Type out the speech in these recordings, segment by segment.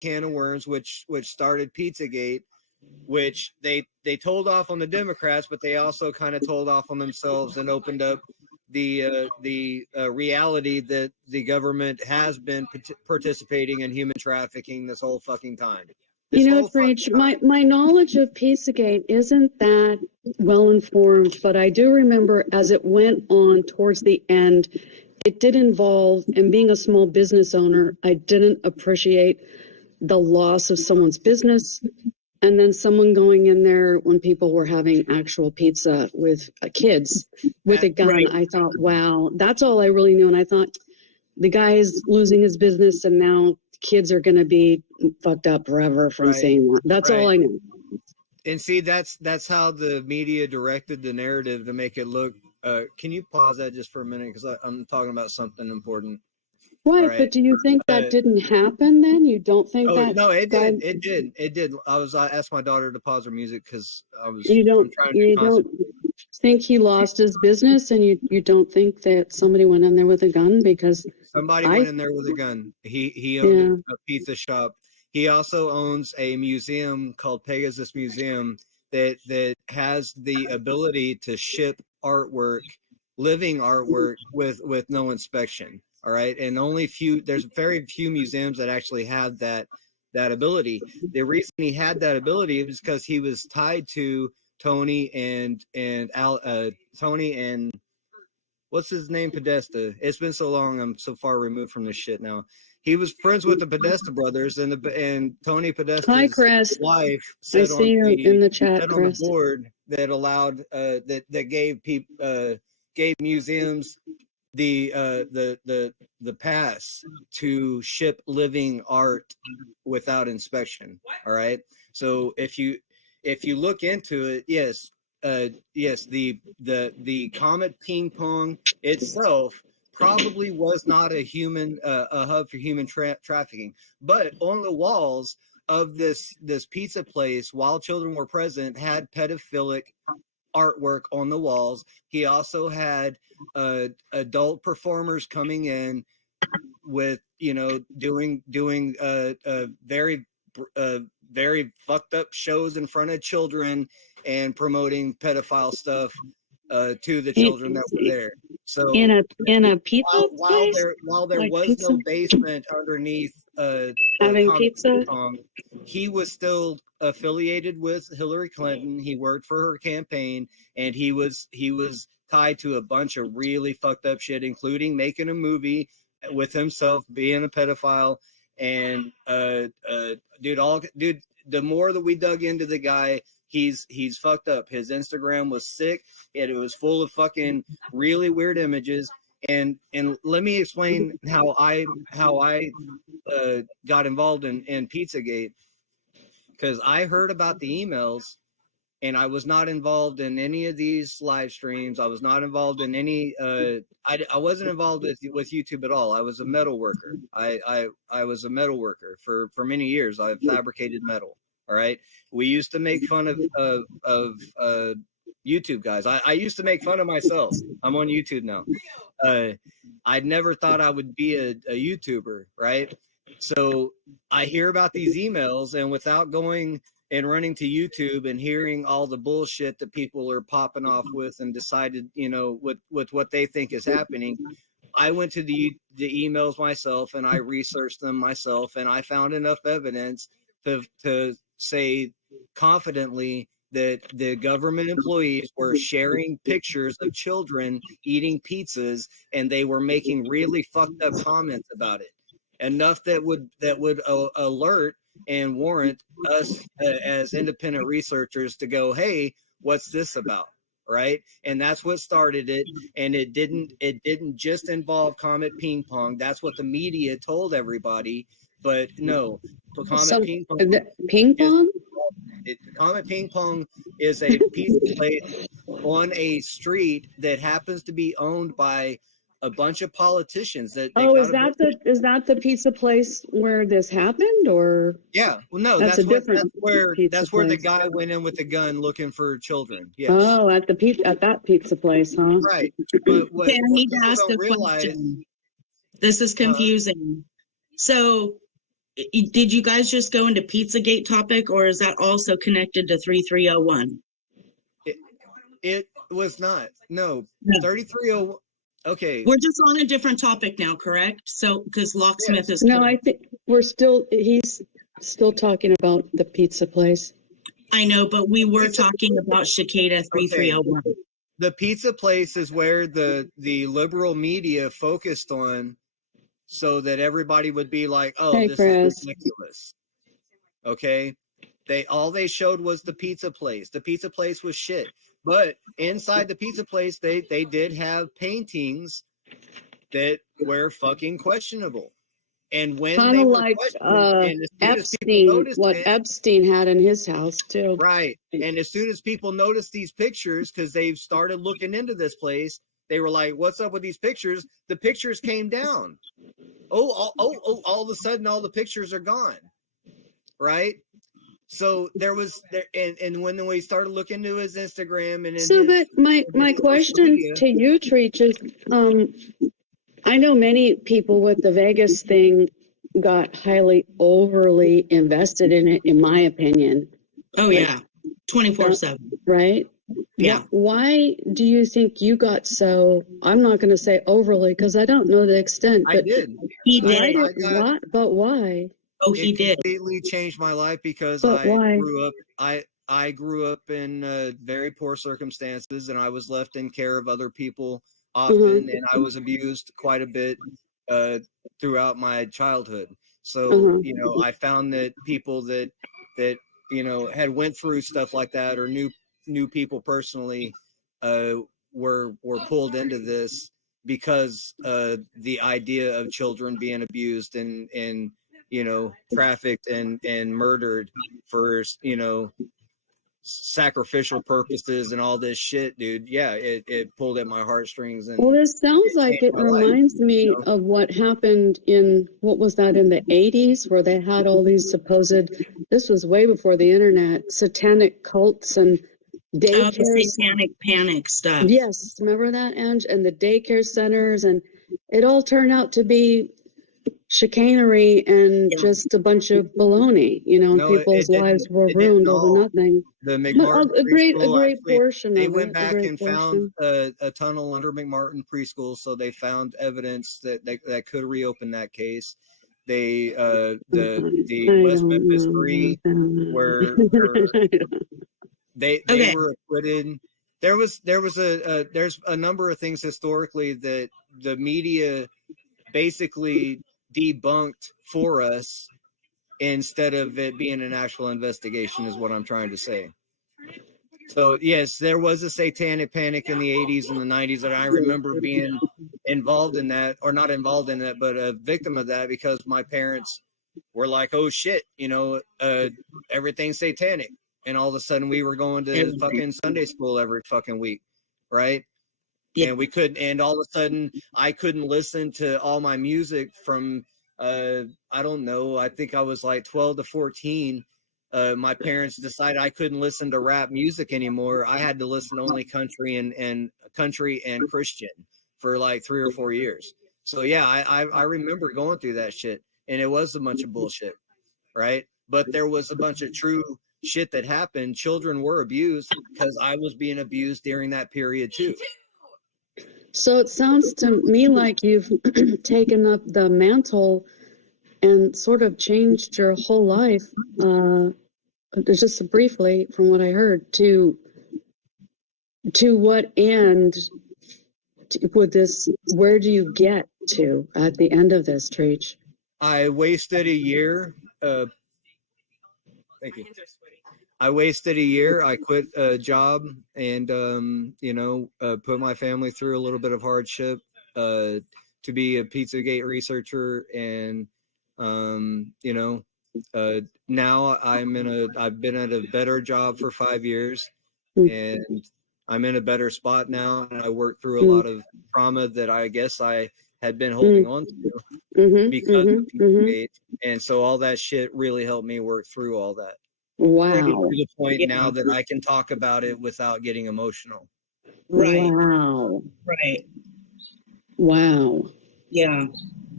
can of worms, which started Pizzagate, which they told off on the Democrats, but they also kind of told off on themselves and opened up the reality that the government has been participating in human trafficking this whole fucking time. Preach, my knowledge of Pizzagate isn't that well informed, but I do remember as it went on towards the end, it did involve, and being a small business owner, I didn't appreciate the loss of someone's business. And then someone going in there when people were having actual pizza with kids with a gun. Right. I thought, wow, that's all I really knew. And I thought the guy is losing his business and now kids are going to be fucked up forever from seeing that. That's all I knew. And see, that's how the media directed the narrative to make it look. Can you pause that just for a minute? Because I'm talking about something important. Right, but do you think that didn't happen then? You don't think that? No, it did. It did. I asked my daughter to pause her music because I was. You don't think he lost his business, and you don't think that somebody went in there with a gun? Because somebody went in there with a gun. He owned a pizza shop. He also owns a museum called Pegasus Museum that has the ability to ship artwork, living artwork with no inspection. All right. And there's very few museums that actually have that ability. The reason he had that ability is because he was tied to Tony and what's his name? Podesta. It's been so long. I'm so far removed from this shit now. He was friends with the Podesta brothers and Tony Podesta's wife said on the board that allowed, that gave museums the pass to ship living art without inspection. All right. So if you look into it, yes, the Comet Ping Pong itself probably was not a hub for human trafficking, but on the walls of this pizza place, while children were present, had pedophilic artwork on the walls. He also had adult performers coming in with, doing very fucked up shows in front of children and promoting pedophile stuff to the children that were there. So in a pizza place? while there was pizza? No basement underneath having pizza, he was still affiliated with Hillary Clinton. He worked for her campaign, and he was tied to a bunch of really fucked up shit, including making a movie with himself being a pedophile. And dude, the more that we dug into the guy, he's fucked up. His Instagram was sick, and it was full of fucking really weird images. And let me explain how I got involved in Pizzagate, because I heard about the emails, and I was not involved in any of these live streams. I was not involved in any. I wasn't involved with YouTube at all. I was a metal worker. I was a metal worker for many years. I've fabricated metal. All right. We used to make fun of YouTube guys. I used to make fun of myself. I'm on YouTube now. I never thought I would be a YouTuber. Right. So I hear about these emails, and without going and running to YouTube and hearing all the bullshit that people are popping off with and decided, with what they think is happening, I went to the emails myself and I researched them myself, and I found enough evidence to say confidently that the government employees were sharing pictures of children eating pizzas, and they were making really fucked up comments about it, enough that would alert and warrant us as independent researchers to go, hey, what's this about? Right. And that's what started it. And it didn't just involve Comet Ping Pong. That's what the media told everybody. But no, Comet Ping Pong? Comet Ping Pong is a pizza place on a street that happens to be owned by a bunch of politicians. Is that the pizza place where this happened, or? Yeah, well, no, that's where the guy went in with the gun looking for children. Yes. Oh, at that pizza place, huh? Right. But what I need to ask a question. This is confusing. So did you guys just go into Pizzagate topic, or is that also connected to 3301? It was not. No, No. 3301. Okay. We're just on a different topic now, correct? So, because Locksmith is. No, I think he's still talking about the pizza place. I know, but we were talking about Cicada 3301. The pizza place is where the liberal media focused on, so that everybody would be like, "Oh, Hey, this Chris. is ridiculous." Okay, they showed was the pizza place. The pizza place was shit. But inside the pizza place, they did have paintings that were fucking questionable. And when Kind they of were like Epstein, Epstein had in his house too. right? And as soon as people noticed these pictures, because they've started looking into this place, they were like, "What's up with these pictures?" The pictures came down. All of a sudden, all the pictures are gone, right? So there was there, and when we started looking into his Instagram and but my question to you, Treach, is I know many people with the Vegas thing got highly overly invested in it, in my opinion. Oh yeah, 24/7. Right? Yeah. Why do you think you got so? I'm not going to say overly because I don't know the extent. But I did. He did. But why? Oh, he did. Completely changed my life because why? I grew up in very poor circumstances, and I was left in care of other people often, and I was abused quite a bit throughout my childhood. So you know, I found that people that you know had went through stuff like that or knew people personally were pulled into this because the idea of children being abused and you know trafficked and murdered for you know sacrificial purposes and all this shit, dude. Yeah, it pulled at my heartstrings. And well, this sounds like it reminds me of what happened in what was that in the 80s, where they had all these supposed, this was way before the internet, satanic cults and daycare. The satanic panic stuff. Yes, remember that, Ange? And the daycare centers, and it all turned out to be chicanery and just a bunch of baloney, you know, and people's lives were ruined over nothing. The McMartin a great preschool, portion they of went it, back and found a tunnel under McMartin preschool, so they found evidence that could reopen that case. They the West Memphis 3 were they were acquitted. There's a number of things historically that the media basically debunked for us instead of it being an actual investigation, is what I'm trying to say. So yes, there was a satanic panic in the 80s and the 90s, and I remember being involved in that, or not involved in that, but a victim of that, because my parents were like, "Oh shit, you know, everything's satanic," and all of a sudden we were going to fucking Sunday school every fucking week, right? Yeah. And we couldn't, and all of a sudden I couldn't listen to all my music from I don't know, I think I was like 12 to 14. My parents decided I couldn't listen to rap music anymore. I had to listen to only country and country and Christian for like 3 or 4 years. So yeah, I remember going through that shit, and it was a bunch of bullshit, right? But there was a bunch of true shit that happened. Children were abused because I was being abused during that period too. So it sounds to me like you've taken up the mantle and sort of changed your whole life, just briefly from what I heard, to what end would this, where do you get to at the end of this, Treach? I wasted a year. Thank you. I wasted a year. I quit a job and, you know, put my family through a little bit of hardship to be a Pizzagate researcher. And, you know, now I've been at a better job for 5 years, and I'm in a better spot now. And I worked through a lot of trauma that I guess I had been holding on to because of Pizzagate. And so all that shit really helped me work through all that. Wow. To the point now that I can talk about it without getting emotional. Right. Wow. Right. Wow. Yeah.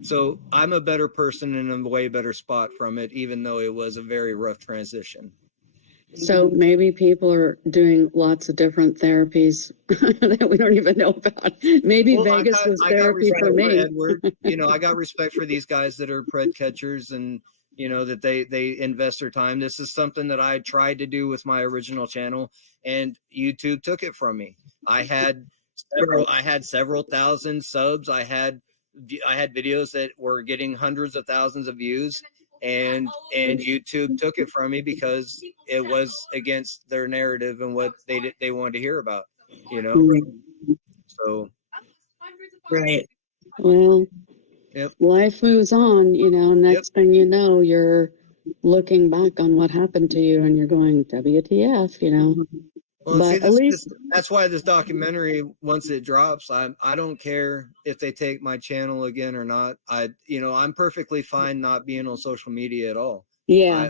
So I'm a better person and in a way better spot from it, even though it was a very rough transition. So maybe people are doing lots of different therapies that we don't even know about. Maybe Well, Vegas was I got therapy respect for me. Edward. You know, I got respect for these guys that are pred catchers, and you know that they invest their time. This is something that I tried to do with my original channel, and YouTube took it from me. I had several thousand subs. I had videos that were getting hundreds of thousands of views, and YouTube took it from me because it was against their narrative and what they wanted to hear about. You know, so. Right. Well, Yep. life moves on, you know, next thing you know, you're looking back on what happened to you and you're going, WTF, you know. Well, But see, at least that's why this documentary, once it drops, I don't care if they take my channel again or not. I'm perfectly fine not being on social media at all. yeah,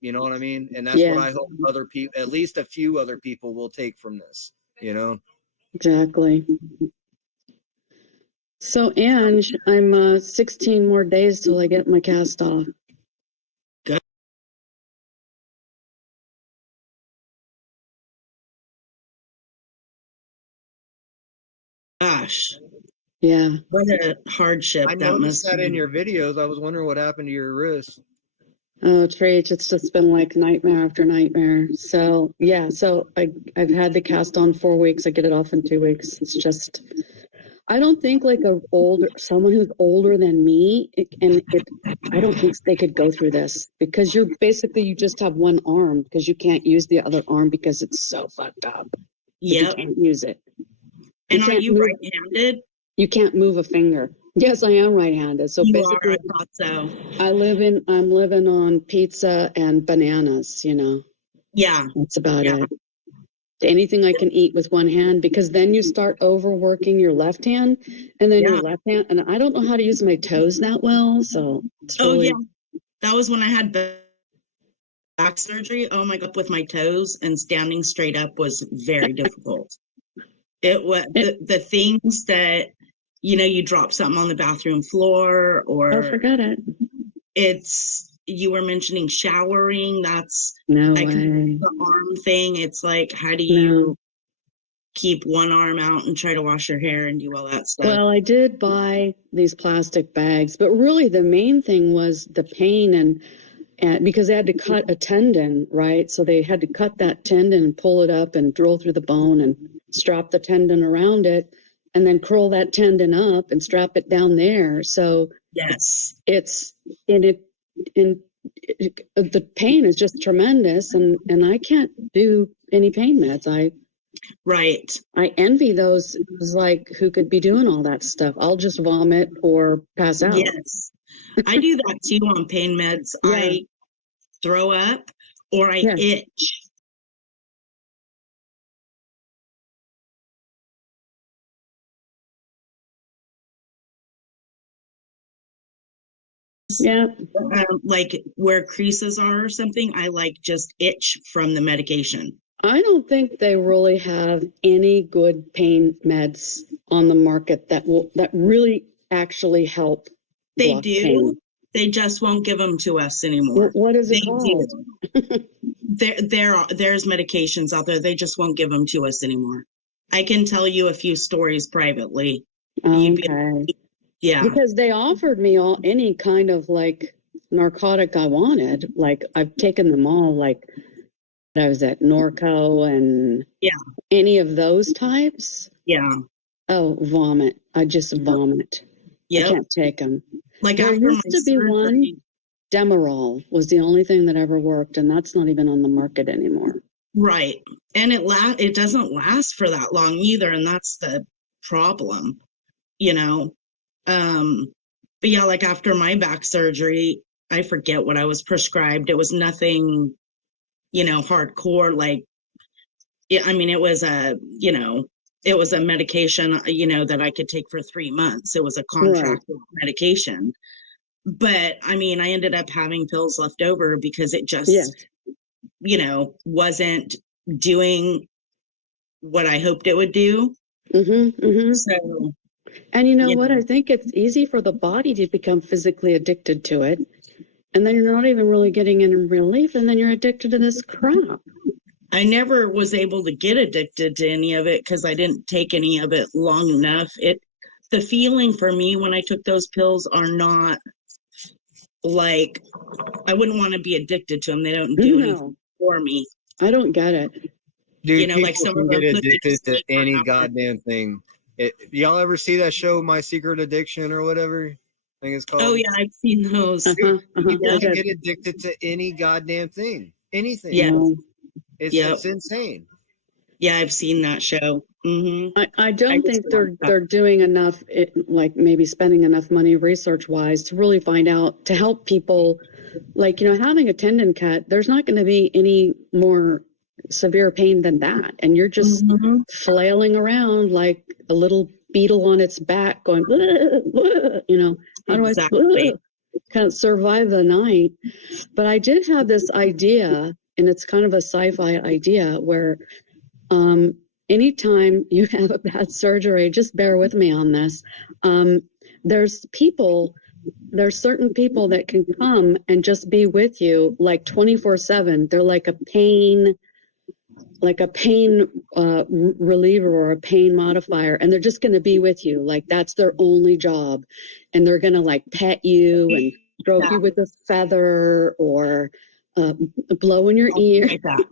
You know what I mean? And that's what yeah, I hope other people, at least a few other people, will take from this. You know. exactly. So, Ange, I'm 16 more days till I get my cast off. Gosh, Yeah. what a hardship I that noticed must that in be. your videos. I was wondering what happened to your wrist. Oh, Trach, it's just been like nightmare after nightmare. So yeah, so I've had the cast on 4 weeks. I get it off in 2 weeks. It's just, I don't think like someone who's older than me, I don't think they could go through this because you just have one arm because you can't use the other arm because it's so fucked up. You Yep. can't use it. And are you right-handed? You can't move a finger. Yes, I am right-handed. So You basically, are, I thought so. I'm living on pizza and bananas, you know. Yeah. That's about Yeah. it. Anything I can eat with one hand, because then you start overworking your left hand and then your left hand. And I don't know how to use my toes that well. So it's really, that was when I had back surgery. Oh my God, with my toes, and standing straight up was very difficult. It was the things that, you drop something on the bathroom floor, or forget it. You were mentioning showering. That's No way. the arm thing. It's like, how do you keep one arm out and try to wash your hair and do all that stuff? Well, I did buy these plastic bags, but really the main thing was the pain and because they had to cut a tendon, right? So they had to cut that tendon and pull it up and drill through the bone and strap the tendon around it and then curl that tendon up and strap it down there. So yes, the pain is just tremendous, and I can't do any pain meds. I envy those like who could be doing all that stuff. I'll just vomit or pass out. Yes, I do that too on pain meds. Yeah. I throw up or I itch. Yeah. Like where creases are or something, I like just itch from the medication. I don't think they really have any good pain meds on the market that really actually help. They do. Pain. They just won't give them to us anymore. What is it called? There's medications out there. They just won't give them to us anymore. I can tell you a few stories privately. Okay. Yeah. Because they offered me any kind of like narcotic I wanted. Like I've taken them all, like I was at Norco and any of those types. Yeah. Oh, vomit. I just vomit. I can't take them. Like there used to be one, Demerol was the only thing that ever worked, and that's not even on the market anymore. Right. And it doesn't last for that long either, and that's the problem, But yeah, like after my back surgery, I forget what I was prescribed. It was nothing, hardcore. Like, it was it was a medication, that I could take for 3 months. It was a contracted medication. But I ended up having pills left over because it just, wasn't doing what I hoped it would do. Mm-hmm, mm-hmm. So And you know Yeah. what? I think it's easy for the body to become physically addicted to it. And then you're not even really getting any relief. And then you're addicted to this crap. I never was able to get addicted to any of it because I didn't take any of it long enough. The feeling for me when I took those pills are not like, I wouldn't want to be addicted to them. They don't do anything No, for me. I don't get it. Dude, Like people some can of get them put you to addicted to sleep for any hours. goddamn thing. Y'all ever see that show, My Secret Addiction or whatever? I think it's called. Oh yeah, I've seen those. Uh-huh, uh-huh. People I can did. get addicted to any goddamn thing. Anything. Yeah. No. It's insane. Yeah, I've seen that show. I don't think just like that. they're doing enough, like maybe spending enough money research wise to really find out to help people. Like, you know, having a tendon cut, there's not going to be any more severe pain than that, and you're just flailing around like a little beetle on its back, going, "Bleh, bleh," you know, how do Exactly. I kind of survive the night? But I did have this idea, and it's kind of a sci-fi idea where anytime you have a bad surgery, just bear with me on this. There's certain people that can come and just be with you like 24/7. They're like a pain reliever or a pain modifier, and they're just going to be with you. Like that's their only job, and they're going to like pet you and stroke you with a feather or blow in your ear. Like that.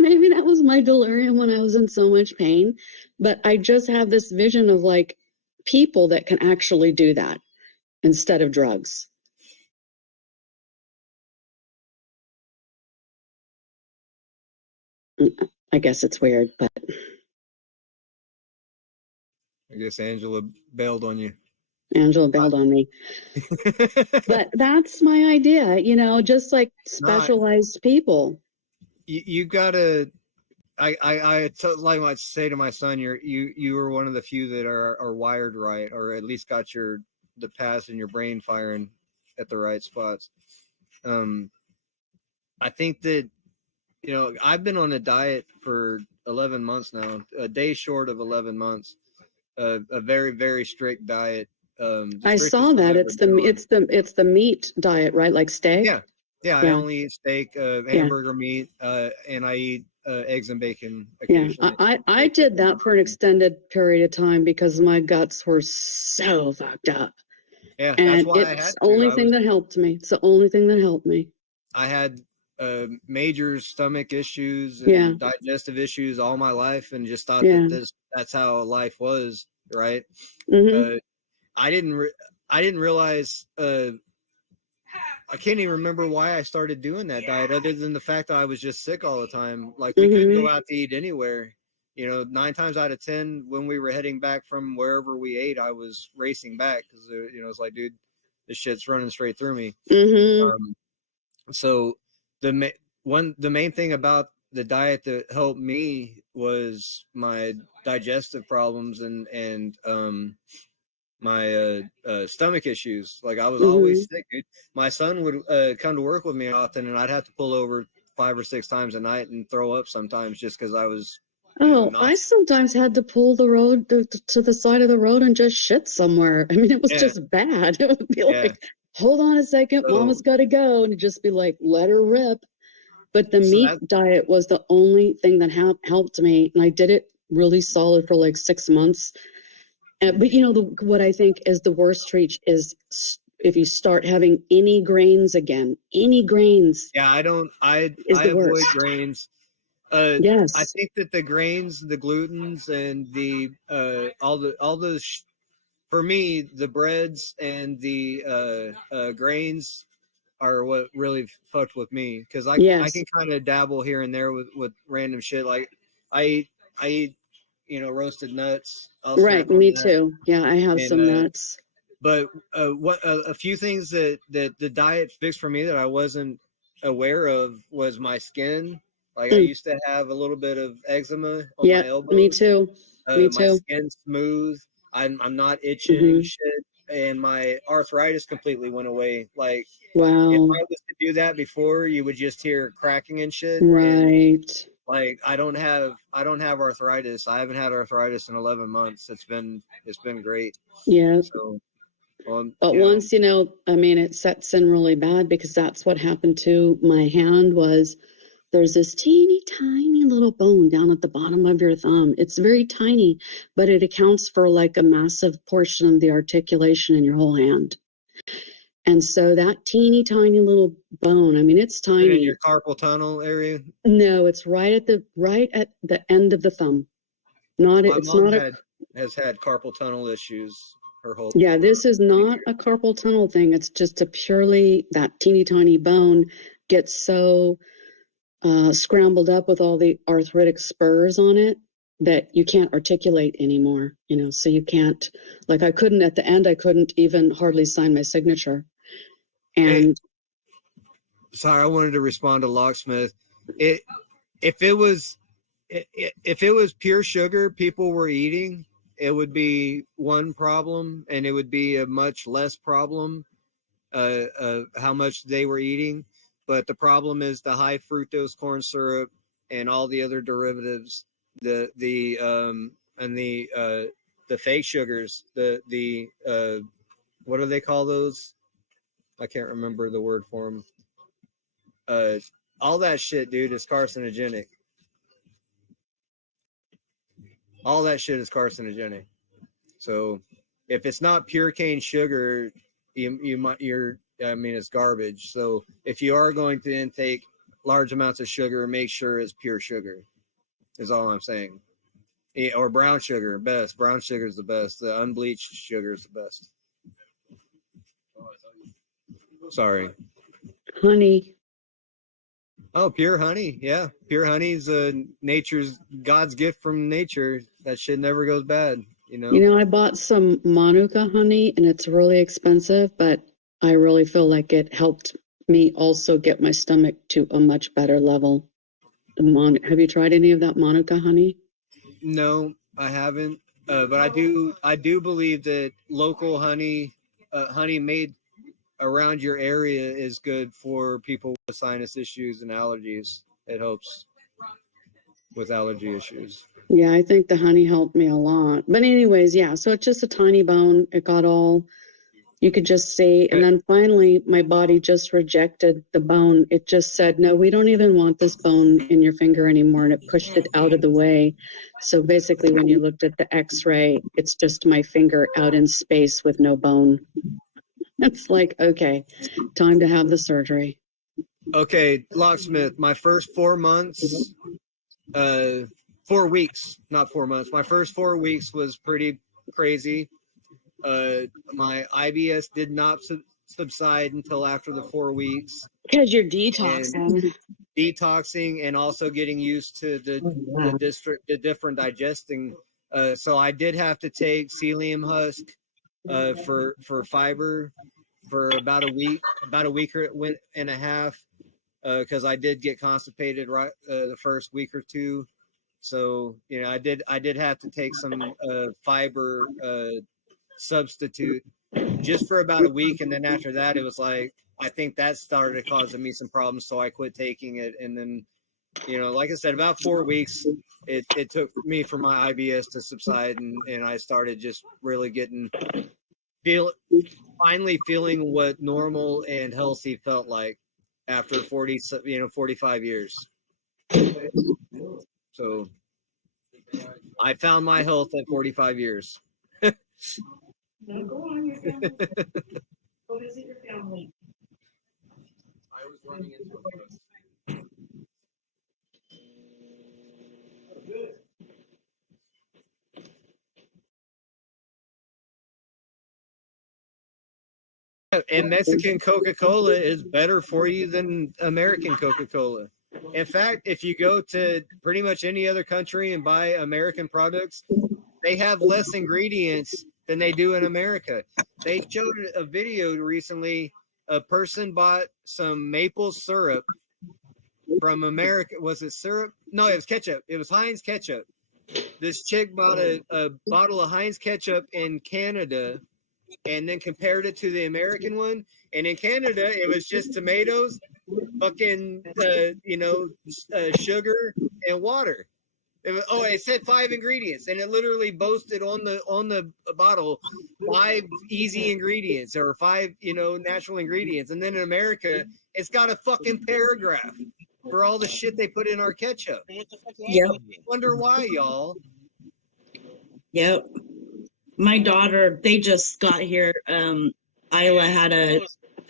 Maybe that was my delirium when I was in so much pain, but I just have this vision of like people that can actually do that instead of drugs. I guess it's weird, but I guess Angela bailed on you. Angela bailed on me. But that's my idea, you know, just like specialized people. You gotta. Like I say to my son, you were one of the few that are wired right, or at least got the paths in your brain firing at the right spots. I think that, you know, I've been on a diet for 11 months now, a day short of 11 months, a very, very strict diet. I saw that it's the meat diet, right? Like steak. Yeah. I only eat steak, hamburger meat, and I eat eggs and bacon occasionally. I did that for an extended period of time because my guts were so fucked up. Yeah, and that's why it's I had to. The only thing that helped me. It's the only thing that helped me. I had major stomach issues and digestive issues all my life, and just thought that that's how life was, right? I didn't realize. I can't even remember why I started doing that diet, other than the fact that I was just sick all the time. Like we couldn't go out to eat anywhere. You know, 9 times out of 10, when we were heading back from wherever we ate, I was racing back because you know, it's like, dude, this shit's running straight through me. So the main thing about the diet that helped me was my digestive problems and my stomach issues. Like I was always sick, dude. My son would come to work with me often, and I'd have to pull over 5 or 6 times a night and throw up sometimes just because I was. I sometimes had to pull the road to the side of the road and just shit somewhere. I mean, it was just bad. It would be like, hold on a second, Mama's got to go, and it'd just be like, let her rip. But the meat diet was the only thing that helped me, and I did it really solid for like 6 months. But you know, what I think is the worst treat is if you start having any grains again. Any grains. Yeah, I avoid grains. Yes. I think that the grains, the glutens, and the all those for me, the breads and the grains are what really fucked with me, because I can kind of dabble here and there with random shit. Like I eat you know, roasted nuts. Right, me too. Yeah, I have some nuts. But a few things that the diet fixed for me that I wasn't aware of was my skin. Like I used to have a little bit of eczema on my elbows. Me too. Me too. My skin's smooth. I'm not itching shit, and my arthritis completely went away. Like, wow. If I was to do that before, you would just hear cracking and shit. Right. Like I don't have arthritis. I haven't had arthritis in 11 months. It's been great. Yeah. So, well, But once, I mean, it sets in really bad because that's what happened to my hand was there's this teeny tiny little bone down at the bottom of your thumb. It's very tiny, but it accounts for like a massive portion of the articulation in your whole hand. And so that teeny tiny little bone, I mean, it's tiny. in your carpal tunnel area. No, it's right at the end of the thumb. Not My it's mom not has had carpal tunnel issues her whole. Yeah, this is not a carpal tunnel thing. It's just a purely that teeny tiny bone gets so scrambled up with all the arthritic spurs on it that you can't articulate anymore, so you can't, like I couldn't at the end, I couldn't even hardly sign my signature. And sorry, I wanted to respond to Locksmith. If it was pure sugar people were eating, it would be one problem, and it would be a much less problem how much they were eating. But the problem is the high fructose corn syrup and all the other derivatives, the fake sugars, the what do they call those? I can't remember the word for them. All that shit, dude, is carcinogenic. All that shit is carcinogenic. So if it's not pure cane sugar, it's garbage. So if you are going to intake large amounts of sugar, make sure it's pure sugar. Is all I'm saying. Or brown sugar, best. Brown sugar is the best. The unbleached sugar is the best. Sorry. honey. Oh, pure honey. Yeah. Pure honey is God's gift from nature. That shit never goes bad, I bought some Manuka honey and it's really expensive, but I really feel like it helped me also get my stomach to a much better level. Have you tried any of that Manuka honey? No, I haven't. But I do believe that local honey made around your area is good for people with sinus issues and allergies. It helps with allergy issues. Yeah, I think the honey helped me a lot. But anyways, yeah, so it's just a tiny bone. It got all, you could just see. And then finally, my body just rejected the bone. It just said, no, we don't even want this bone in your finger anymore. And it pushed it out of the way. So basically, when you looked at the x-ray, it's just my finger out in space with no bone. It's like, okay, time to have the surgery. Okay, Locksmith, my first 4 months, 4 weeks, not 4 months. My first 4 weeks was pretty crazy. My IBS did not subside until after the 4 weeks. Because you're detoxing. And also getting used to the different digesting. So I did have to take psyllium husk for fiber for about a week and a half, because I did get constipated right the first week or two. So I did have to take some fiber substitute just for about a week, and then after that it was like I think that started causing me some problems, so I quit taking it. And then like I said, about 4 weeks it took me for my IBS to subside, and I started just really finally feeling what normal and healthy felt like after 45 years. So I found my health at 45 years. Now go on your family. Go visit your family. I was running into a and Mexican Coca-Cola is better for you than American Coca-Cola. In fact, if you go to pretty much any other country and buy American products, they have less ingredients than they do in America. They showed a video recently. A person bought some maple syrup from America. Was it syrup? No, it was ketchup. It was Heinz ketchup. This chick bought a bottle of Heinz ketchup in Canada and then compared it to the American one. And in Canada, it was just tomatoes, fucking, sugar and water. It said 5 ingredients, and it literally boasted on the bottle 5 easy ingredients or 5 natural ingredients, and then in America it's got a fucking paragraph for all the shit they put in our ketchup. Yep. Wonder why, y'all. Yep. My daughter, they just got here. Isla had a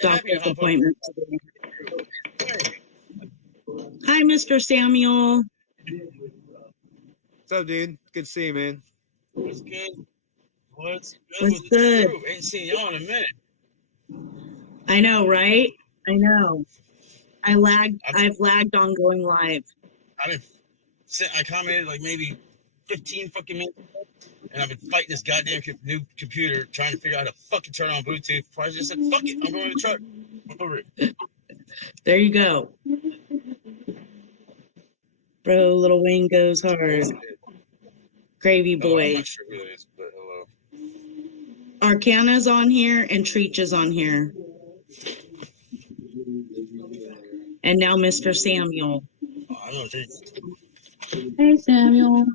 doctor's appointment today. Hi, Mr. Samuel. What's up, dude? Good to see you, man. What's good? What's good What's with the good? crew? Ain't seen y'all in a minute. I know, right? I know. I've lagged on going live. I commented like maybe 15 fucking minutes ago, and I've been fighting this goddamn new computer trying to figure out how to fucking turn on Bluetooth. So I just said, fuck it, I'm going to the truck. I'm over it. There you go. Bro, Little Wayne goes hard. Gravy Oh, I'm boy. not sure who that is, but hello. Arcana's on here and Treach is on here. And now Mr. Samuel. Oh, I don't think. Hey, Samuel.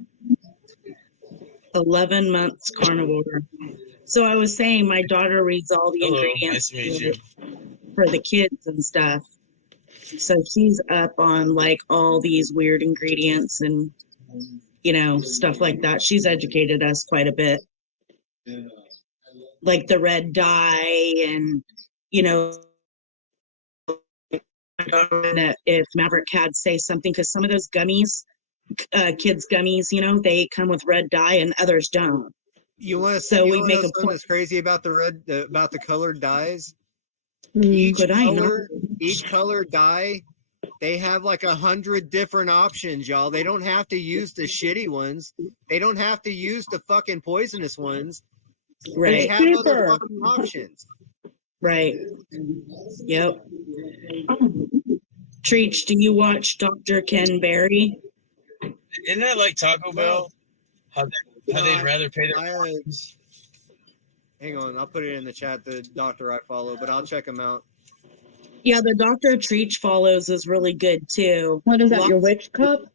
11 months carnivore. So I was saying my daughter reads all the Hello, ingredients nice to meet you. for the kids and stuff. So she's up on like all these weird ingredients and stuff like that. She's educated us quite a bit. Like the red dye and if Maverick had say something, because some of those gummies, kids gummies, they come with red dye and others don't. You want to So we make a something point. that's crazy about about the colored dyes? Could I know? Each color dye, they have like 100 different options, y'all. They don't have to use the shitty ones. They don't have to use the fucking poisonous ones. They Right. have other fucking options. Right. Yep. Treach, do you watch Dr. Ken Berry? Isn't that like Taco Bell? How they'd rather pay their hang on, I'll put it in the chat, the doctor I follow, but I'll check him out. Yeah, the Dr. Treach follows is really good too. What is that, your witch cup?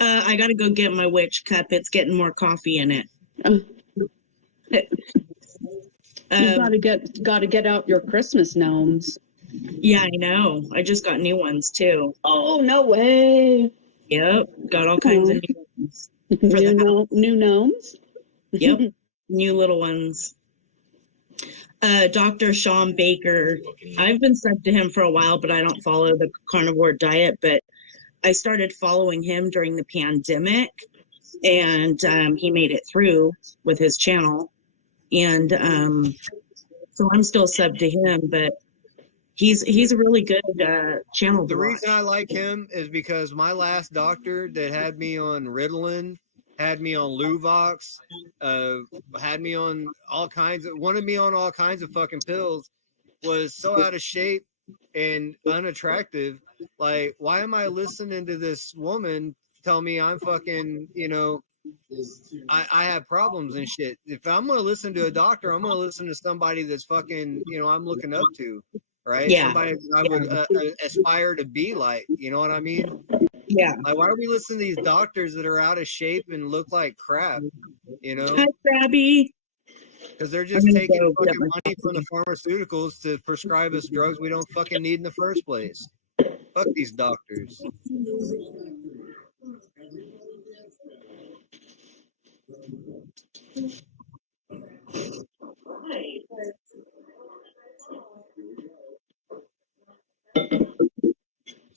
I gotta go get my witch cup. It's getting more coffee in it. You gotta get out your Christmas gnomes. Yeah, I know. I just got new ones too. Oh, no way. Yep, got all kinds of new ones. For new gnomes? Yep, new little ones. Dr. Sean Baker, I've been subbed to him for a while, but I don't follow the carnivore diet. But I started following him during the pandemic, and he made it through with his channel. And so I'm still subbed to him, but he's a really good channel. The reason I like him is because my last doctor that had me on Ritalin, had me on Luvox, had me on wanted me on all kinds of fucking pills, was so out of shape and unattractive. Like, why am I listening to this woman tell me I'm fucking, I have problems and shit? If I'm going to listen to a doctor, I'm going to listen to somebody that's fucking, I'm looking up to, right? Yeah. Somebody I would aspire to be like, you know what I mean? Yeah. Like, why are we listening to these doctors that are out of shape and look like crap? Hi, Krabby. Because they're just taking fucking money from the pharmaceuticals to prescribe us drugs we don't fucking need in the first place. Fuck these doctors.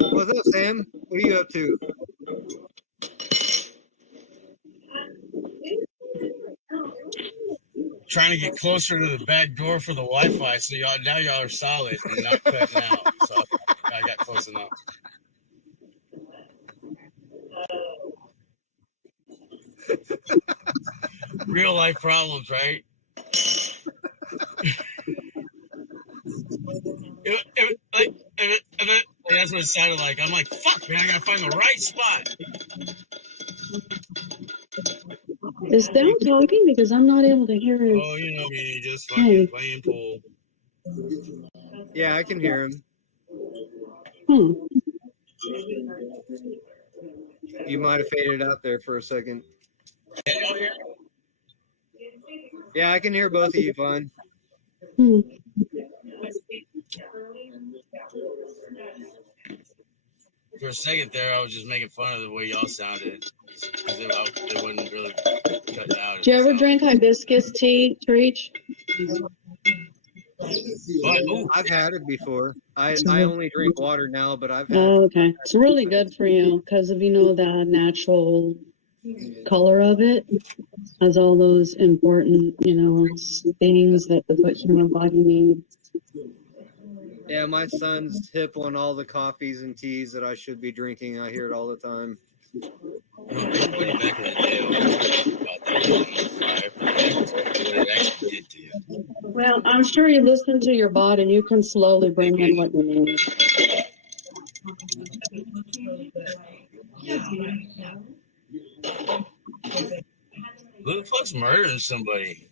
What's up, Sam? What are you up to? Trying to get closer to the back door for the Wi-Fi, so y'all are solid and not cutting out. So I got close enough. Real life problems, right? That's what it sounded like. I'm like, fuck, man, I gotta find the right spot. Is Down talking? Because I'm not able to hear his... Oh, you know me, just fucking playing pool. Yeah, I can hear him. You might have faded out there for a second. Can y'all hear Yeah, I can hear both of you fine. Hmm. For a second there, I was just making fun of the way y'all sounded because it wouldn't really cut out. Do you ever drink hibiscus tea, Treach? But, ooh, I've had it before. I only drink water now, but I've had. Oh, okay. It's really good for you because of, the natural color of it has all those important, things that the human body needs. Yeah, my son's hip on all the coffees and teas that I should be drinking. I hear it all the time. everybody back in the day always talked about that what it actually did to you. Well, I'm sure you listen to your body and you can slowly bring in what you need. Who the fuck's murdering somebody?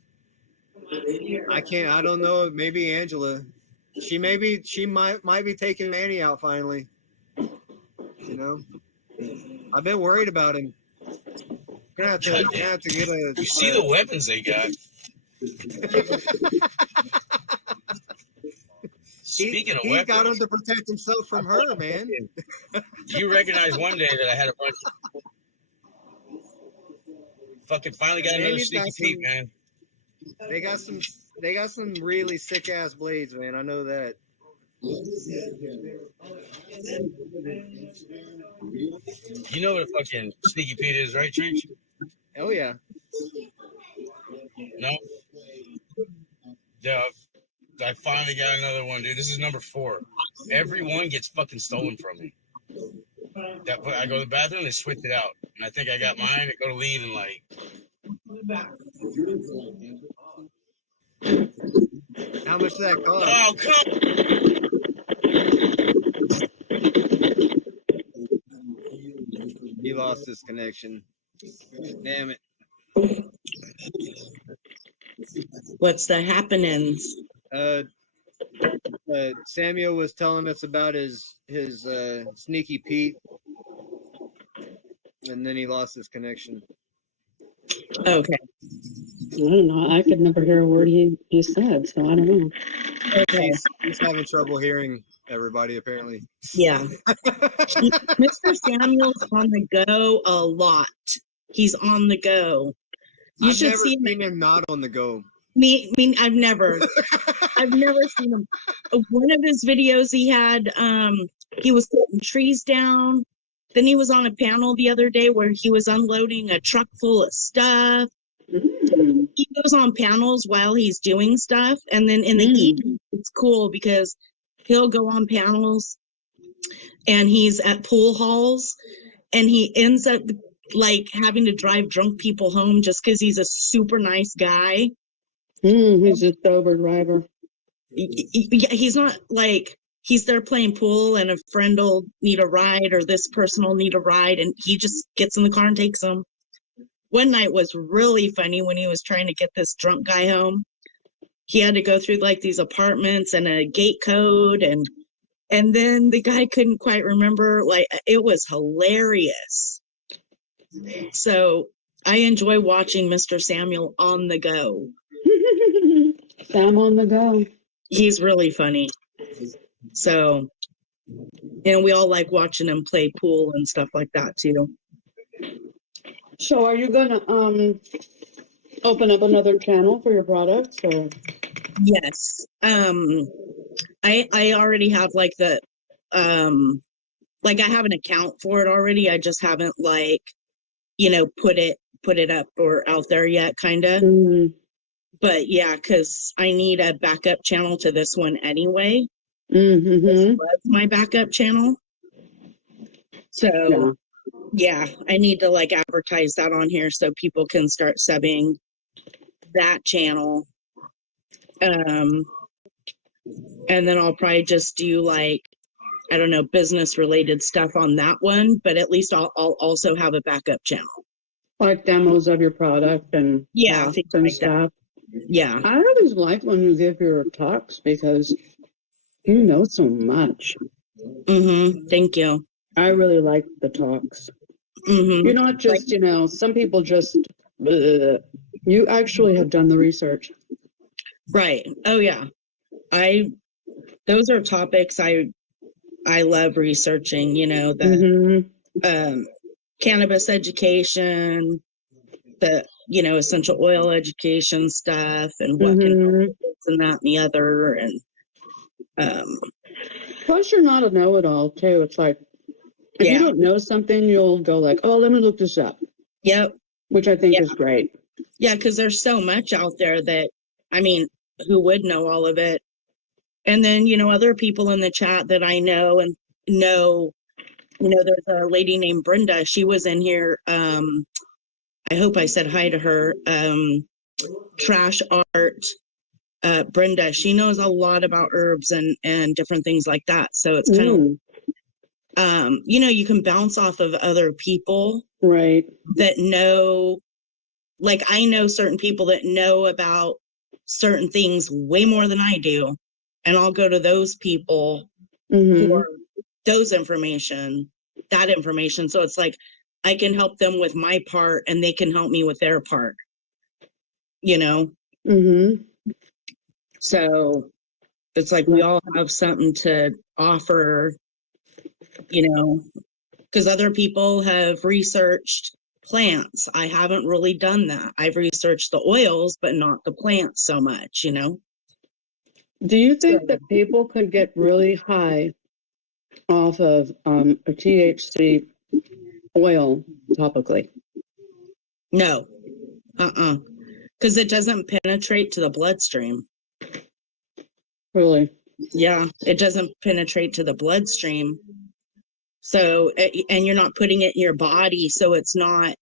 I don't know. Maybe Angela. She might be taking Manny out finally. I've been worried about him. Gonna have to get a. You see the weapons they got. Speaking of he weapons, got him to protect himself from her, man. You recognize one day that I had a bunch. Fucking finally got another Manny's sneaky got peek, some- man. They got some really sick ass blades, man. I know that. You know what a fucking sneaky Pete is, right, Trench? Oh yeah. No? Yeah. I finally got another one, dude. This is number 4. Every one gets fucking stolen from me. I go to the bathroom, they switch it out. And I think I got mine. I go to leave and like. How much did that cost? Oh, come. He lost his connection. Damn it. What's the happenings? Samuel was telling us about his sneaky Pete, and then he lost his connection. Okay. I don't know. I could never hear a word he said, so I don't know. Okay. He's having trouble hearing everybody, apparently. Yeah. Mr. Samuel's on the go a lot. He's on the go. You I've should never see seen him not on the go. I've never seen him. One of his videos he had, he was cutting trees down. Then he was on a panel the other day where he was unloading a truck full of stuff. He goes on panels while he's doing stuff. And then in the evening, it's cool because he'll go on panels and he's at pool halls and he ends up like having to drive drunk people home just because he's a super nice guy. He's a sober driver. He's not like he's there playing pool and a friend will need a ride or this person will need a ride and he just gets in the car and takes them. One night was really funny when he was trying to get this drunk guy home. He had to go through like these apartments and a gate code and then the guy couldn't quite remember. Like it was hilarious. So I enjoy watching Mr. Samuel on the go. Sam on the go. He's really funny. So, and we all like watching him play pool and stuff like that too. So are you gonna open up another channel for your products or? Yes. I already have like the like I have an account for it already. I just haven't like, put it up or out there yet, kind of. But yeah, because I need a backup channel to this one anyway. This was my backup channel. So yeah, I need to like advertise that on here so people can start subbing that channel. And then I'll probably just do like, I don't know, business related stuff on that one, but at least I'll also have a backup channel. Like demos of your product and Yeah, talks things and like stuff. Yeah. I always like when you give your talks because you know so much. Thank you. I really like the talks. Mm-hmm. You're not just, some people just, you actually have done the research. Right. Oh yeah. Those are topics I love researching, the cannabis education, the, essential oil education stuff, and what can help with this and that and the other. And plus you're not a know-it-all too. It's like, if you don't know something, you'll go like, oh, let me look this up. Yep. Which I think is great. Yeah, because there's so much out there that, who would know all of it? And then, other people in the chat that I know and know, there's a lady named Brenda. She was in here. I hope I said hi to her. Trash Art. Brenda, she knows a lot about herbs and different things like that. So it's kind of, you can bounce off of other people. Right. That know, like I know certain people that know about certain things way more than I do. And I'll go to those people for that information. So it's like, I can help them with my part and they can help me with their part, So it's like, we all have something to offer, because other people have researched plants. I haven't really done that. I've researched the oils, but not the plants so much, Do you think that people could get really high off of a THC oil topically? No. Because it doesn't penetrate to the bloodstream. Really? Yeah, it doesn't penetrate to the bloodstream. So, and you're not putting it in your body, so it's not,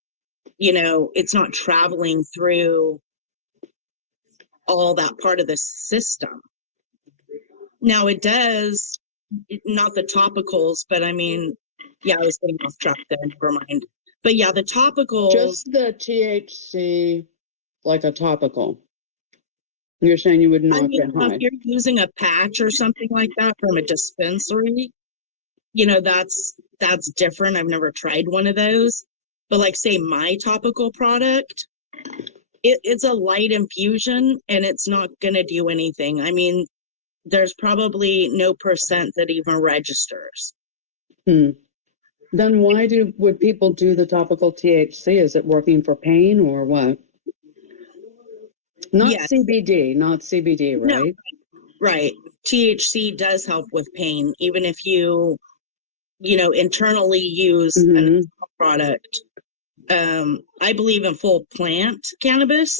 it's not traveling through all that part of the system. Now it does, not the topicals, but I was getting off track there, never mind. But yeah, the topicals. Just the THC, like a topical. You're saying you would not get high. If you're using a patch or something like that from a dispensary, that's different. I've never tried one of those. But like, say, my topical product, it's a light infusion and it's not going to do anything. There's probably no percent that even registers. Then why would people do the topical THC? Is it working for pain or what? Not CBD, right? No, right. THC does help with pain, even if you internally use a product. I believe in full plant cannabis.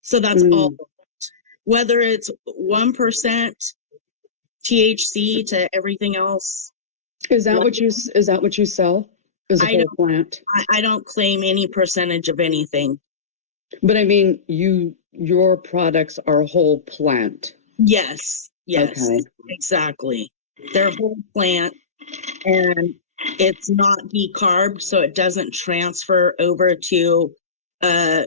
So that's all. Whether it's 1% THC to everything else. Is that what you sell? Is a whole plant? I don't claim any percentage of anything. But your products are whole plant. Yes. Okay. Exactly. They're whole plant, and it's not decarbed, so it doesn't transfer over to a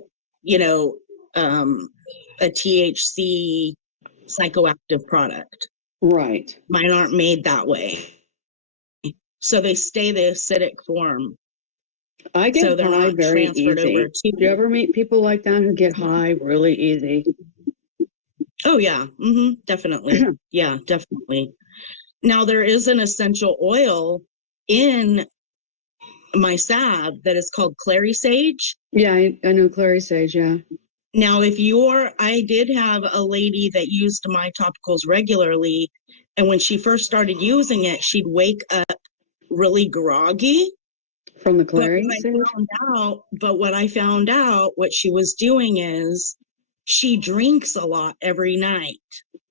THC psychoactive product. Right. Mine aren't made that way. So they stay the acidic form. I get high very easy. Do you ever meet people like that who get high really easy? Oh yeah, definitely. Yeah, definitely. Now there is an essential oil in my salve that is called clary sage. Yeah, I know clary sage. Yeah. Now, I did have a lady that used my topicals regularly, and when she first started using it, she'd wake up really groggy. From the clary sage? But what I found out, what she was doing is she drinks a lot every night.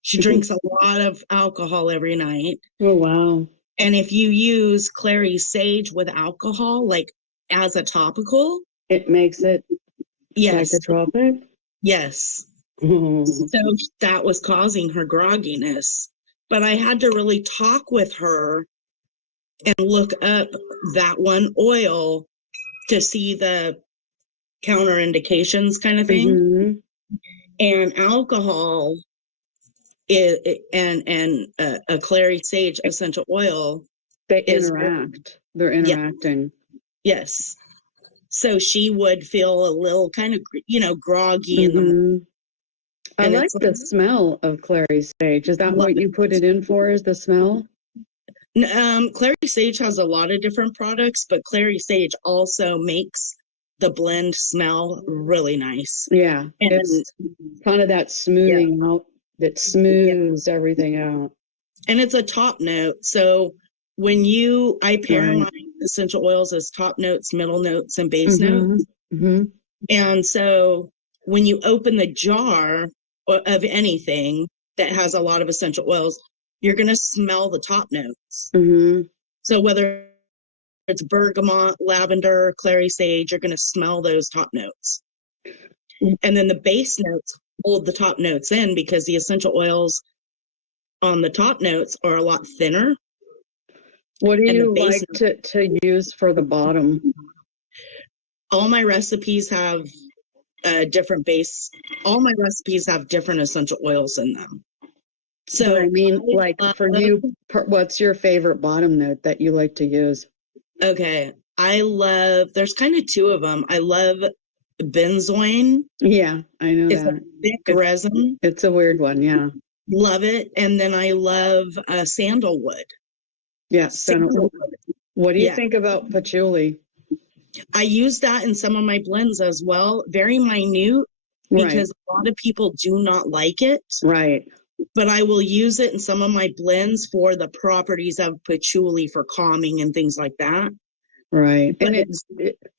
She drinks a lot of alcohol every night. Oh, wow. And if you use clary sage with alcohol, like as a topical, it makes it psychotropic? Yes. So that was causing her grogginess. But I had to really talk with her and look up that one oil to see the counterindications kind of thing. And alcohol and a clary sage essential oil, they interact. They're interacting. Yes. So she would feel a little kind of, groggy in the morning. Mhm. I And like it's the smell of clary sage. Is that Love what you put it in for, is the smell? Clary Sage has a lot of different products, but Clary Sage also makes the blend smell really nice. Yeah, And it's kind of that smoothing out, that yeah, smooths everything out. and it's a top note. So I pair Right. my essential oils as top notes, middle notes, and base notes. Mm-hmm. And so when you open the jar of anything that has a lot of essential oils, you're going to smell the top notes. Mm-hmm. So whether it's bergamot, lavender, clary sage, you're going to smell those top notes. And then the base notes hold the top notes in because the essential oils on the top notes are a lot thinner. What do And the you base like to use for the bottom? All my recipes have different base. All my recipes have different essential oils in them. So But I mean, like for you, what's your favorite bottom note that you like to use? Okay, there's kind of two of them. I love benzoin. Yeah, I know It's a that. thick resin. It's a weird one, yeah. Love it. And then I love sandalwood. Yeah. Sandalwood. What do you Yeah. think about patchouli? I use that in some of my blends as well. Very minute Right, because a lot of people do not like it, right. but I will use it in some of my blends for the properties of patchouli for calming and things like that. Right. But And it's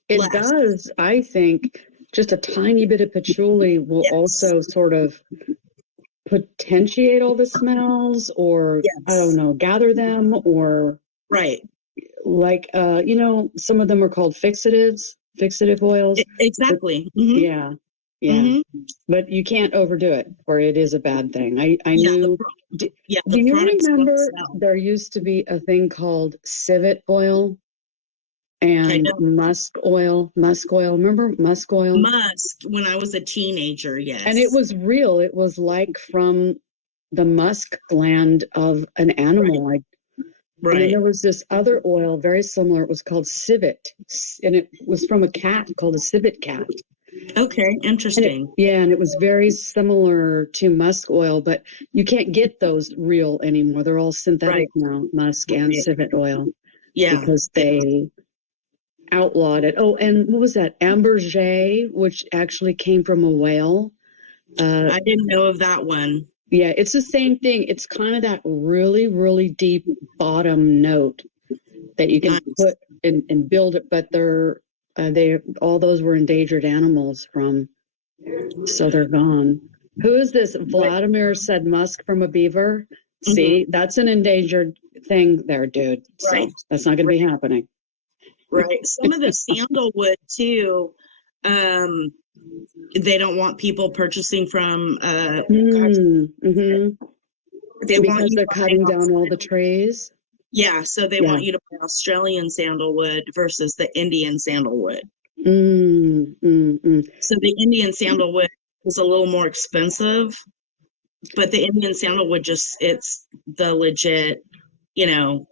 it less. does, I think, just a tiny bit of patchouli will Yes. also sort of potentiate all the smells, or I don't Yes. know, gather them, or Right. like some of them are called fixative oils. Exactly. Mhm. Yeah. Yeah. Mhm. But you can't overdo it, or it is a bad thing. I Yeah, knew. the Do you products don't remember smell. there used to be a thing called civet oil Okay, and no, musk oil? Remember musk oil? musk when I was a teenager, And it yes. was real. It was like from the musk gland of an animal. And then Right. there was this other oil, very similar. It was called civet, and it was from a cat called a civet cat. Okay, And interesting. and it was very similar to musk oil, but you can't get those real anymore. They're all synthetic Right. now, musk and Right. civet oil, Yeah. because they outlawed it. Oh, and what was that? Ambergris, which actually came from a whale. I didn't know of that one. Yeah, it's the same thing. It's kind of that really, really deep bottom note that you can Nice. put and build it, but they all those were endangered animals so they're gone. Who is this? Vladimir said musk from a beaver. See, that's an endangered thing there, dude. So Right. that's not going to be happening. Right. Some of the sandalwood too, they don't want people purchasing from Mm-hmm. they want Because you they're to cutting buy down all the trees. Yeah, so they Yeah. want you to buy Australian sandalwood versus the Indian sandalwood. Mm-hmm. So the Indian sandalwood is a little more expensive, but the Indian sandalwood it's the legit, you know.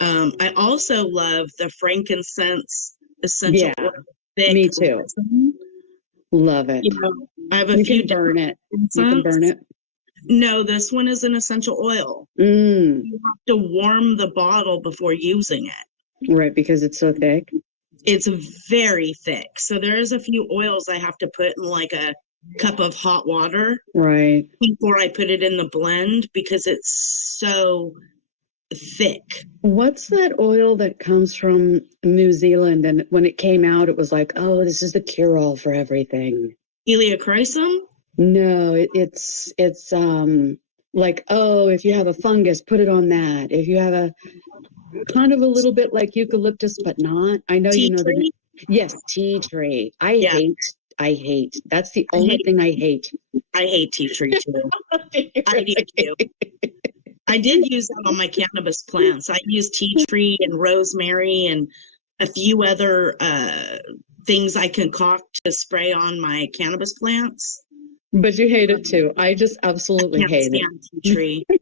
I also love the frankincense essential Yeah, oil, thick me too. resin. Love it. I have a You few can burn it. different You can burn it. No, this one is an essential oil. Mm, You have to warm the bottle before using it. right, because it's so thick. It's very thick. So there's a few oils I have to put in like a cup of hot water Right. before I put it in the blend because it's so thick. What's that oil that comes from New Zealand? And when it came out, it was like, oh, this is the cure-all for everything. Heliochrysum? No, it's like, oh, if you have a fungus, put it on that. If you have a kind of a little bit like eucalyptus, but not. I know Tea you know the tree? yes, tea tree. I Yeah. hate. That's the only thing I hate. I hate tea tree too. I do too. I did use that on my cannabis plants. I used tea tree and rosemary and a few other things I concoct to spray on my cannabis plants. But you hate it too. I just absolutely Can't hate stand tea tree. it.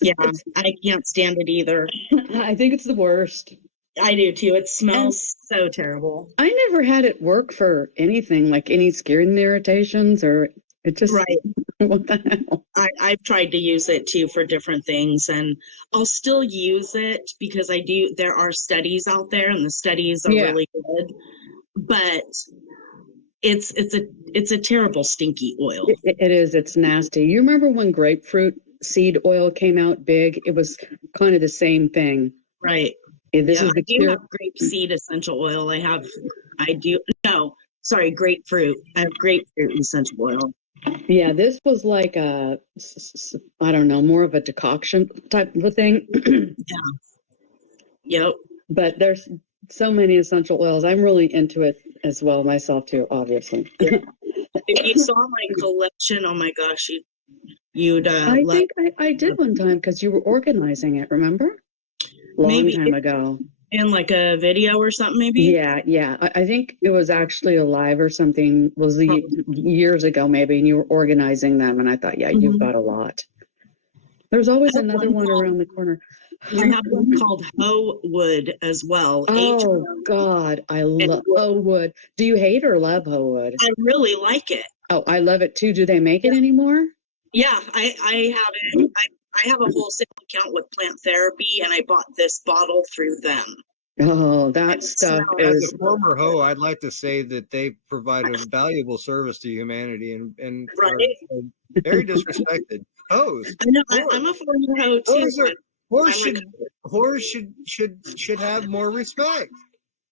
Yeah, I can't stand it either. I think it's the worst. I do too. It smells so terrible. I never had it work for anything, like any skin irritations, or it just, Right. what the hell? I've tried to use it too for different things, and I'll still use it because there are studies out there and the studies are Yeah. really good, but it's a terrible stinky oil. It is, it's nasty. You remember when grapefruit seed oil came out big? It was kind of the same thing. Right. This Yeah, is the I do cure. have grapeseed essential oil. Grapefruit. I have grapefruit essential oil. Yeah, this was like I don't know, more of a decoction type of a thing. Yep. But there's so many essential oils. I'm really into it as well myself too, obviously. If you saw my collection, oh my gosh, you'd I love think I did one time because you were organizing it, remember? Long Maybe. time ago. in like a video or something, maybe. Yeah. I think it was actually a live or something. Was the years ago maybe, and you were organizing them, and I thought, yeah, you've got a lot. There's always another one around the corner. I have one called Hoe Wood as well. Oh God, I love Hoe Wood. Do you hate or love Hoe Wood? I really like it. Oh, I love it too. Do they make it anymore? Yeah, I have it. I have a wholesale account with Plant Therapy, and I bought this bottle through them. Oh, that stuff As is a former hoe, I'd like to say that they provide a valuable service to humanity and Right. are very disrespected. Hoes. I know. I'm a former hoe too. Whores should have more respect.